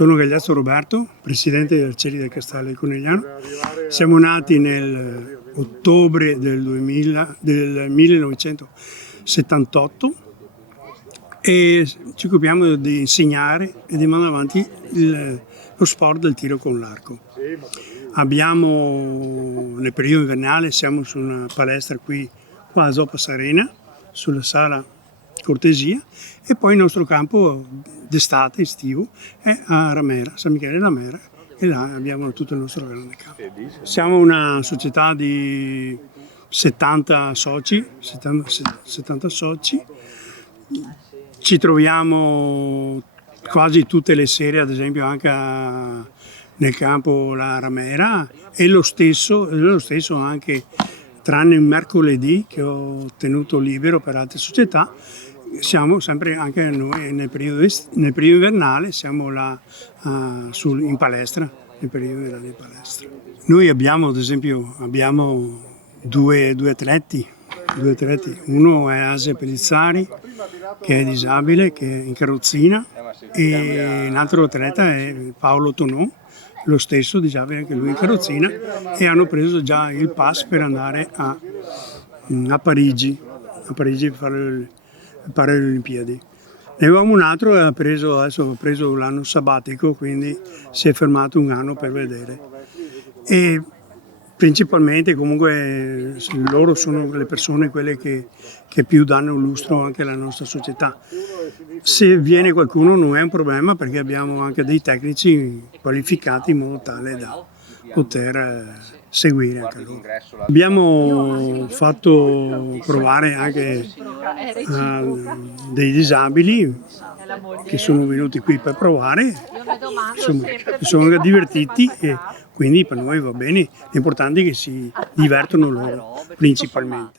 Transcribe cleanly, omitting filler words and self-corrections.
Sono Gagliazzo Roberto, presidente degli Arcieri del Castello di Conegliano. Siamo nati nell'ottobre del 1978 e ci occupiamo di insegnare e di mandare avanti lo sport del tiro con l'arco. Abbiamo, nel periodo invernale, siamo su una palestra qua a Zoppa Sarena, sulla sala Cortesia, e poi il nostro campo d'estate, estivo, è a Ramera, San Michele Ramera, e là abbiamo tutto il nostro grande campo. Siamo una società di 70 soci, ci troviamo quasi tutte le sere, ad esempio anche nel campo la Ramera, e lo stesso anche, tranne il mercoledì che ho tenuto libero per altre società. Siamo sempre anche noi nel periodo invernale, siamo là in palestra, nel periodo invernale in palestra. Noi abbiamo, ad esempio, due atleti, uno è Asia Pellizzari, che è disabile, che è in carrozzina, e l'altro atleta è Paolo Tonò, lo stesso disabile, anche lui in carrozzina, e hanno preso già il pass per andare a Parigi per fare le Olimpiadi. Ne avevamo un altro che adesso ha preso l'anno sabbatico, quindi si è fermato un anno per vedere. E principalmente comunque loro sono le persone quelle che più danno lustro anche alla nostra società. Se viene qualcuno non è un problema, perché abbiamo anche dei tecnici qualificati in modo tale da poter seguire anche loro. Abbiamo fatto provare anche dei disabili che sono venuti qui per provare, insomma, si sono anche divertiti, e quindi per noi va bene, l'importante è che si divertono loro principalmente.